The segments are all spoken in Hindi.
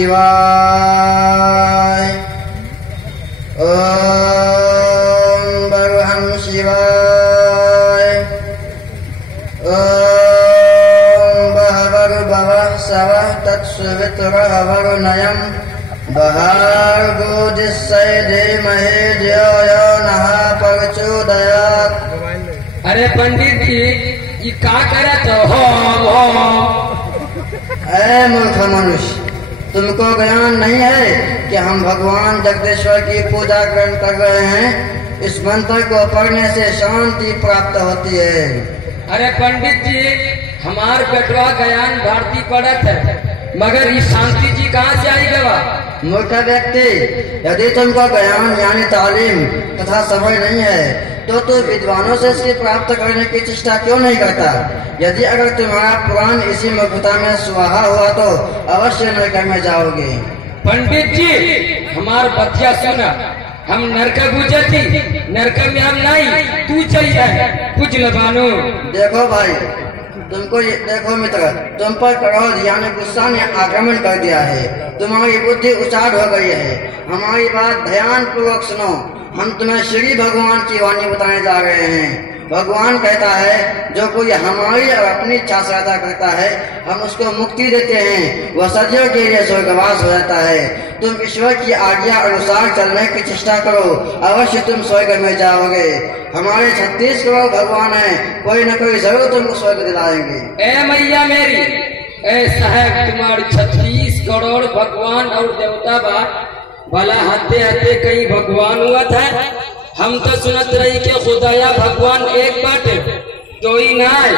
शिवाय। ओम बर्हं शिवाय। ओम बहवर्भवः सवः तत्सवितुर्वरुणयम् बहार्गोदिस्य धीमहि धियो यो नः प्रचोदयात्। अरे पंडित जी ये का करत हो? ऐ मूर्ख मनुष्य, तुमको ज्ञान नहीं है कि हम भगवान जगदीश्वर की पूजा कर रहे हैं। इस मंत्र को पढ़ने से शांति प्राप्त होती है। अरे पंडित जी हमार बेटवा ज्ञान भारती पढ़त है, मगर ये शांति जी कहाँ से आई गवा? मूर्ख व्यक्ति, यदि तुमको ज्ञान यानी तालीम तथा समझ नहीं है तो तू विद्वानों से इसकी प्राप्त करने की चेष्टा क्यों नहीं करता? यदि अगर तुम्हारा पुराण इसी मूर्खता में सुहागा हुआ तो अवश्य नरक में जाओगे। पंडित जी हमार बतिया सुना, हम नरक बुझे थी, नरक में हम नहीं, तू चल जाए कुछ लगानो। देखो भाई, तुमको देखो मित्र, तुम पर क्रोध यानी गुस्सा ने आक्रमण कर दिया है। तुम्हारी बुद्धि उचाट हो गई है। हमारी बात ध्यान पूर्वक सुनो। हम तुम्हें श्री भगवान की वाणी बताने जा रहे हैं। भगवान कहता है जो कोई हमारी और अपनी इच्छा से अदा करता है हम उसको मुक्ति देते हैं, वह सदियों के लिए स्वर्गवास हो जाता है। तुम ईश्वर की आज्ञा अनुसार चलने की चेष्टा करो, अवश्य तुम स्वर्ग में जाओगे। हमारे 36 करोड़ भगवान हैं, कोई न कोई जरूर तुमको स्वर्ग दिलाएंगे। ए मैया मेरी, ऐसा है तुम्हारे 36 करोड़ भगवान और देवता बा, भला हत्ते हत्ते कहीं भगवान हुआ था? हम तो सुनत रही कि खुदाया भगवान एक बाटे तो ही ना है।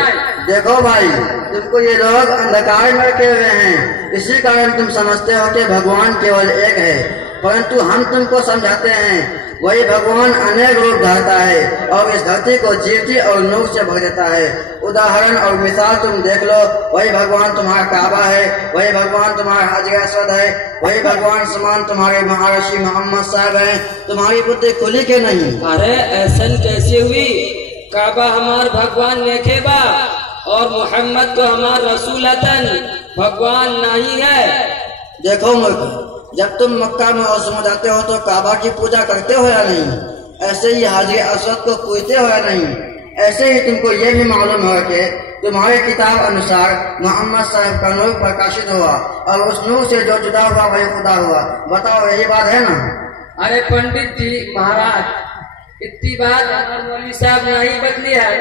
देखो भाई, तुमको ये लोग अंधकार में रखे हुए हैं, इसी कारण तुम समझते हो कि भगवान केवल एक है, परंतु हम तुमको समझाते हैं वही भगवान अनेक रूप धारता है और इस धरती को जीवती और नूर से भर देता है। उदाहरण और मिसाल तुम देख लो, वही भगवान तुम्हारा काबा है, वही भगवान तुम्हारा हाजर असवद है, वही भगवान समान तुम्हारे महर्षि मोहम्मद साहब हैं। तुम्हारी बुद्धि खुली के नहीं? अरे ऐसा कैसे हुई? काबा हमार भगवान नेखे बा और मोहम्मद तो हमार रसूल अतन भगवान नहीं है। देखो मूर्ख, जब तुम मक्का में औसम जाते हो तो काबा की पूजा करते हो या नहीं? ऐसे ही हाजी असवद को पूजते हो या नहीं? ऐसे ही तुमको ये भी मालूम है कि तुम्हारे किताब अनुसार मोहम्मद साहब का नूर प्रकाशित हुआ और उस नूर से जो जुदा हुआ वही खुदा हुआ। बताओ, यही बात है ना? अरे पंडित जी महाराज, इतनी बात मौलवी साहब नहीं बदली है,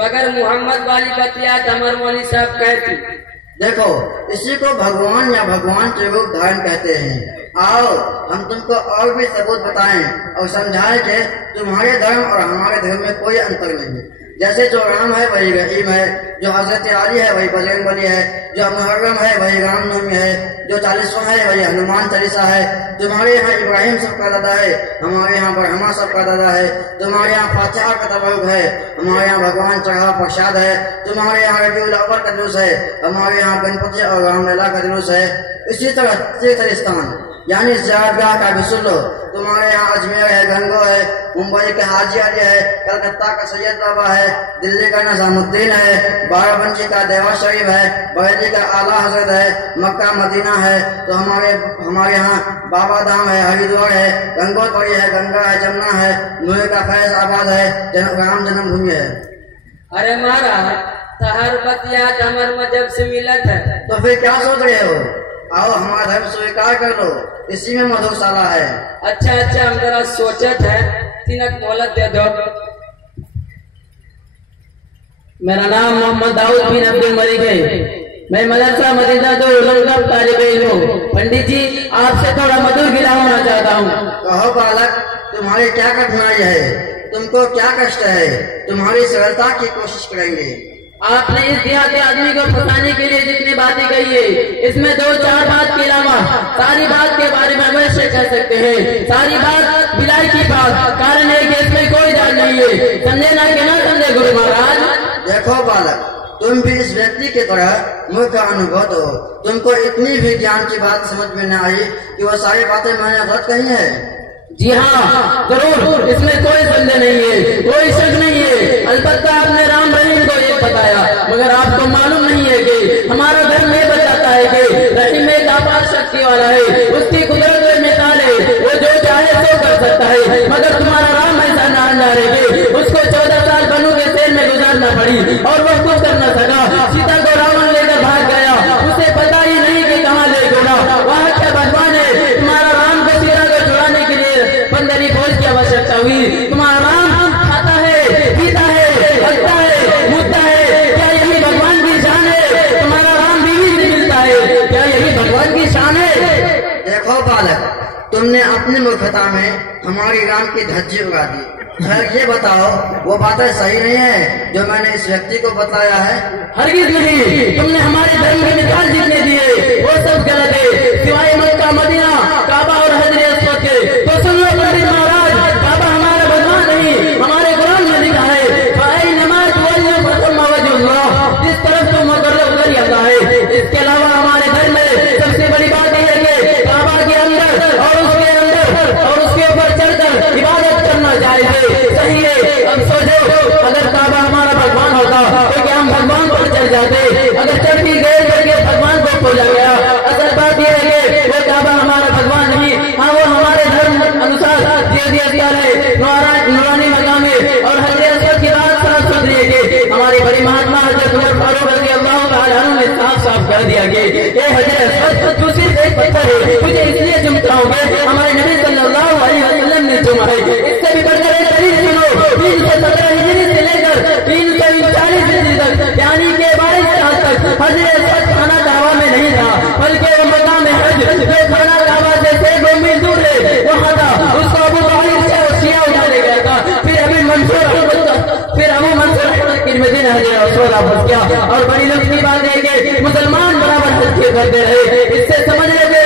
मगर मोहम्मद वाली बतिया हमारे मौलवी साहब कहती। देखो, इसी को भगवान या भगवान के रूप धारण कहते हैं। आओ हम तुमको और भी सबूत बताएं और समझाएं कि तुम्हारे धर्म और हमारे धर्म में कोई अंतर नहीं है। जैसे जो राम है वही रहीम है, जो हजरत अली है वही बजरंगबली है, जो मुहर्रम है वही रामनवमी है, जो 40वां है वही हनुमान चालीसा है। तुम्हारे यहाँ इब्राहिम सबका दादा है, हमारे यहाँ ब्रह्मा सबका दादा है। तुम्हारे यहाँ फातिहा का तबरुक है, हमारे यहाँ भगवान चढ़ा प्रसाद है। तुम्हारे यहाँ रबीउल अव्वल का जुलूस है, हमारे यहाँ गणपति और रामलीला का जुलूस है। इसी तरह तीर्थस्थान यानी ज़ियारतगाह का भी सुन लो। तुम्हारे यहाँ अजमेर है, गंगो है, मुंबई के हाजी अली है, कलकत्ता का सैयद बाबा है, दिल्ली का निजामुद्दीन है, बाराबंकी का देवा शरीफ है, बरेली का आला हजरत है, मक्का मदीना है। तो हमारे यहाँ बाबा धाम है, हरिद्वार है, गंगोत्री है, गंगा है, जमुना है, नूह का फैजाबाद है, राम जन्मभूमि है। अरे महाराज, तहर बतिया हमारे मजहब से मिलत है, तो फिर क्या सोच रहे हो? आओ हमारा धर्म स्वीकार कर लो, इसी में मधुशाला है। अच्छा हम जरा सोचत है, तीनक मोहलत दे दो। मेरा नाम मोहम्मद दाऊद बिन अब्दुल मलिक है, मैं मदरसा मदीना दो उलूम का तालिब इल्म हूँ। पंडित जी आपसे थोड़ा मधुर गिला होना चाहता हूँ। कहो बालक, तुम्हारी क्या कठिनाई है? तुमको क्या कष्ट है? तुम्हारी सरलता की कोशिश करेंगे। आपने इस देहाती आदमी को फंसाने के लिए जितनी बातें कही है, इसमें 2-4 बात के अलावा सारी बात के बारे में अवश्य कह सकते हैं। सारी बात बिलाई की बात, कारण है कि इसमें कोई जान नहीं है। समझे ना कि ना समझे गुरु महाराज? देखो बालक, तुम भी इस व्यक्ति के तरह मूर्ख अनुभव हो। तुमको इतनी भी ज्ञान की बात समझ में न आई कि वो सारी बातें मैंने गलत कही है। जी हाँ जरूर, इसमें कोई संदेह नहीं है, कोई शक नहीं है। अलबत्ता आपने राम रहीम को ये बताया, मगर आपको मालूम नहीं है कि हमारा धर्म ये बताता है कि रहीम एक आपात शक्ति वाला वाला है, उसकी कुदरत में मिसाल है, वो जो चाहे सो कर सकता है। मगर तुम्हारा राम ऐसा ना जानेंगे, उसको 14 साल बनू के सेल में गुजारना पड़ी और वह कुछ कर न सका। सीता को रावण लेकर भाग गया, उसे पता ही नहीं कि कहाँ ले गया। वहाँ क्या भगवान है, तुम्हारा राम को सीता को छुड़ाने के लिए 15 फौज की आवश्यकता हुई। तुम्हारा राम खाता है, पीता है, हंसता है, मुद्दा है, क्या यही भगवान की शान है? तुम्हारा राम बीवी से मिलता है, क्या यही भगवान की शान है? देखो बालक, तुमने अपनी मूर्खता में हमारी राम की धज्जी उड़ा दी। खैर ये बताओ, वो बातें सही नहीं है जो मैंने इस व्यक्ति को बताया है? हरगिज नहीं। तुमने हमारे धर्म के मिसाल जितने दिए वो सब गलत है, सिवाय मक्का, मदीना, काबा और हजरे अस्वद के। तो सुन लो पंडित महाराज, काबा हमारा भगवान नहीं, हमारे कुरान में लिखा है जिस तरफ तुम उधर ही आता है। इसके अलावा हमारे धर्म में सबसे बड़ी बात यह है कि काबा के अंदर और उसके ऊपर चढ़कर इबादत करना चाहिए। सही है। अब सोचो, अगर काबा हमारा भगवान होता तो क्या हम भगवान पर चढ़ जाते? अगर चढ़ती गए करके भगवान को खोजा गया। असल बात यह है कि वो काबा हमारा भगवान नहीं, हाँ वो हमारे धर्म अनुसार स्थल है, नूरानी मकाम है। और हजरे अस्वद की बात साफ सुथरी है कि हमारे बड़ी महात्मा हजरत उमर फारूक रज़ियल्लाहु ताला अन्हु ने साफ कर दिया कि ये हजरे अस्वद तो सिर्फ एक पत्थर है, मुझे इसलिए चुमता हूँ कि हमारे नबी सल्लल्लाहु अलैहि वसल्लम ने चुमा है। इससे भी बढ़कर एक हदीस सुनो, 317 हिजरी से लेकर 339 हिजरी तक, यानी कि 22 साल तक हजरे अस्वद खाना काबा में नहीं था, बल्कि वो मकाम हज जो खाना काबा से सैकड़ों मील दूर है वहाँ था। उसको अबू तालिब से शिया उठा ले गया था। फिर अबू मंसूर मदीना हजरे अस्वद वापस किया। और बड़ी लुत्फ की बात है कि मुसलमान बराबर हज किए करते रहे। इससे समझ लेते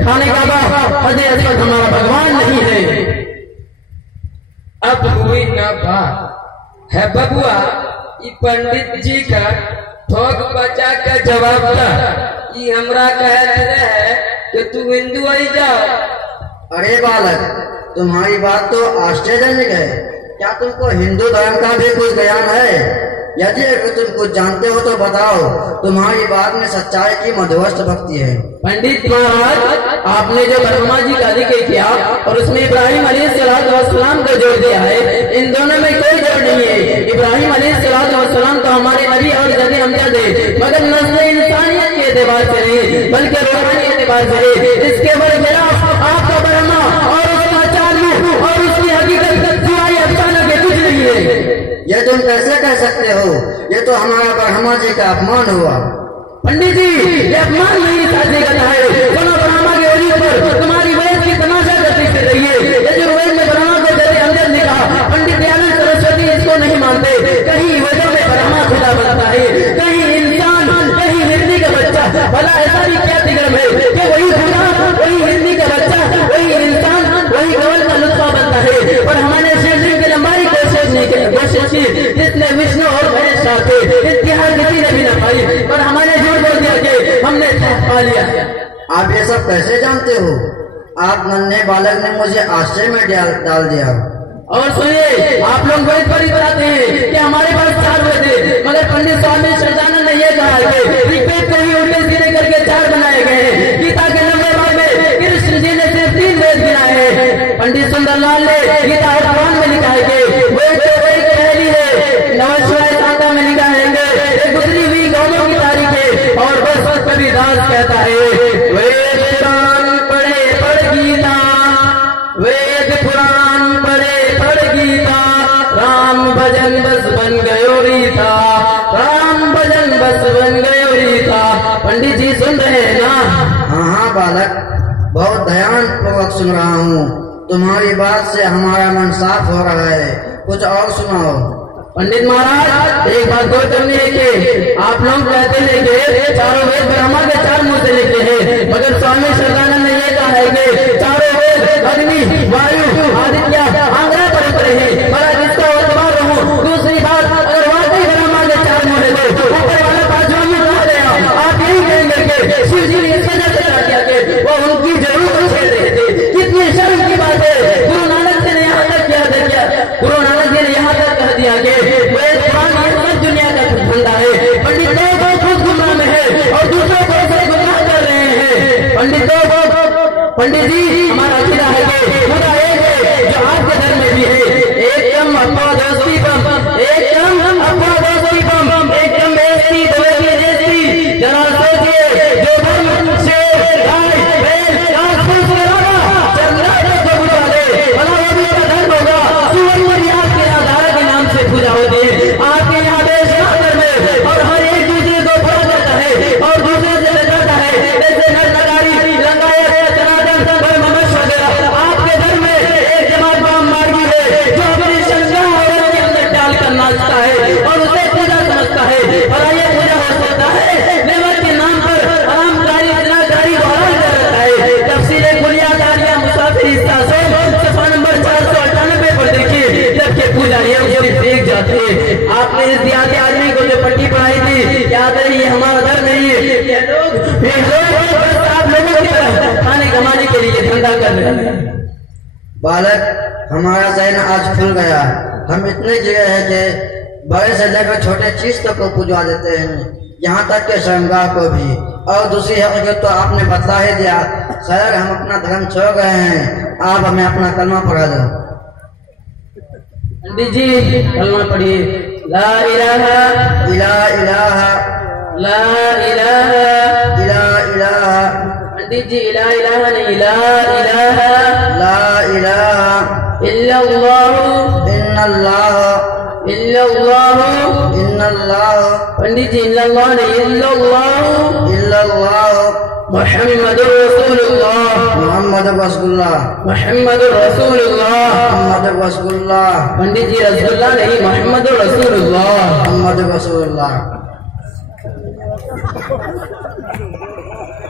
खाने काबा हजरे अस्वद हमारा भगवान नहीं है। अब हुई ना बात है बबुआ, ये पंडित जी का ठोक बचा का जवाब था। ये हमरा कहते रहे कि तू हिंदू आई जाओ। अरे बालक, तुम्हारी बात तो आश्चर्यजनक है। क्या तुमको हिंदू धर्म का भी कुछ ज्ञान है? यदि अगर तुम कुछ जानते हो तो बताओ। तुम्हारी बात में सच्चाई की मधुवस्त भक्ति है। पंडित महाराज, आपने जो ब्रह्मा जी का जिक्र किया और उसमें इब्राहिम अलैहिस्सलाम को जोड़ दिया है, इन दोनों में कोई जोड़ नहीं है। इब्राहिम अलैहिस्सलाम तो हमारे नबी और जदे हमजा थे, मगर नस्ल इंसानियत के एतबार से नहीं बल्कि रूहानी एतबार से है। इसके बरखिलाफ आपका ब्रह्मा और उसका चालू और उसकी हकीकत सिवाय अफसाना के कुछ नहीं है। ये तुम कैसे कह सकते हो? ये तो हमारा ब्रह्मा जी का अपमान हुआ। पंडित जी, ये अपमान नहीं साझी करना है। सुनो, ब्रह्मा के वली पर तुम्हारी वेद की तमाशा करती फिर रही है। ये जो वेद में ब्रह्मा को जैसे अंदर लिखा, पंडित दयानंद सरस्वती इसको नहीं मानते। कहीं वेदों में ब्रह्मा खुदा बनता है, कहीं इंसान, कहीं हिरनी का बच्चा। भला ऐसा भी क्या तिगड़म है कि वही खुदा, वही हिरनी का बच्चा, वही इंसान, वही कवल का लुत्फा बनता है। और हमारे शरीर की लंबाई कोशिश की, जिसने विष्णु और महेश साथे इतिहास किसी ने भी न पाई, पर हमारे झूठ बोल दिया कि हमने पा लिया। आप ये सब कैसे जानते हो? आप नन्हे बालक ने मुझे आश्चर्य में डाल दिया। और सुनिए, आप लोग वेद पर ही बताते हैं कि हमारे पास 4 वेद है, मगर पंडित स्वामी शरदानंद ने यह कहा है कि ऋग्वेद को ही उल्टे सीधे करके 4 बनाए गए हैं। गीता के 90 भाग में कृष्ण जी ने सिर्फ 3 वेद गिनाए हैं। पंडित सुंदरलाल ने गीता और पुराण में लिखा है कि वेद तो वही पहली है, नमः शांता में लिखा है कि गुजरी हुई गौरों की तारीख है। और बस कबीरदास कहता है, वेद पुराण पढ़े गीता, वेद पुराण पढ़े गीता, राम भजन बस बन गयो रीता, राम भजन बस बन गयो रीता। पंडित जी सुन रहे हैं ना? हाँ बालक, बहुत ध्यान पूर्वक सुन रहा हूँ। तुम्हारी बात से हमारा मन साफ हो रहा है। कुछ और सुनाओ। पंडित महाराज, एक बात गौर करनी है कि आप लोग कहते हैं कि चारों वेद ब्रह्मा के 4 मुंह से लिखते हैं, मगर स्वामी शरदानंद ने यह कहा है कि चारों वेद अग्नि, वायु, आदित्य, आंध्रा पर पड़े हैं। बड़ा जिसका एतबार रहूं। दूसरी बात, अगर वाकई ब्रह्मा के 4 मुंह है तो ऊपर वाला 5वां मुंह कहाँ गया? आप यही कहेंगे कि शिव जी ने इस वजह से कहा किया कि वो उनकी जरूरत छेड़ रहे थे। कितनी शर्म की बात है। गुरु नानक जी ने यहाँ तक किया था, गुरु नानक जी ने यहाँ तक कह दिया कि वेद पुराण ये सब दुनिया का धंधा है। पंडितों को खुद गुमराह में है और दूसरों को गुमराह कर रहे हैं। पंडितों बालक, हमारा जहन आज खुल गया। हम इतने जगह है कि बड़े से लेकर छोटे चीज तक को पुजवा देते हैं, यहाँ तक के शर्मगाह को भी। और दूसरी हकीकत तो आपने बता ही दिया। सर, हम अपना धर्म छोड़ गए हैं, आप हमें अपना कलमा पढ़ा दो। पंडित जी कलमा पढ़िए। ला इलाहा इला इलाहा ला इलाहा इला इलाहा। पंडित जी इला इलाहा नहीं, ला इलाहा ला इलाहा इल्लल्लाहु इन्नल्लाह इल्लल्लाहु इन्नल्लाह। पंडित जी इल्लल्लाह नहीं, इल्लल्लाहु इल्लल्लाह मुहम्मदुर रसूलुल्लाह मोहम्मद रसूलुल्लाह मुहम्मदुर रसूलुल्लाह। मोहम्मद रसूलुल्लाह पंडित जी रसूलुल्लाह नहीं, मुहम्मदुर रसूलुल्लाह। मोहम्मद रसूलुल्लाह।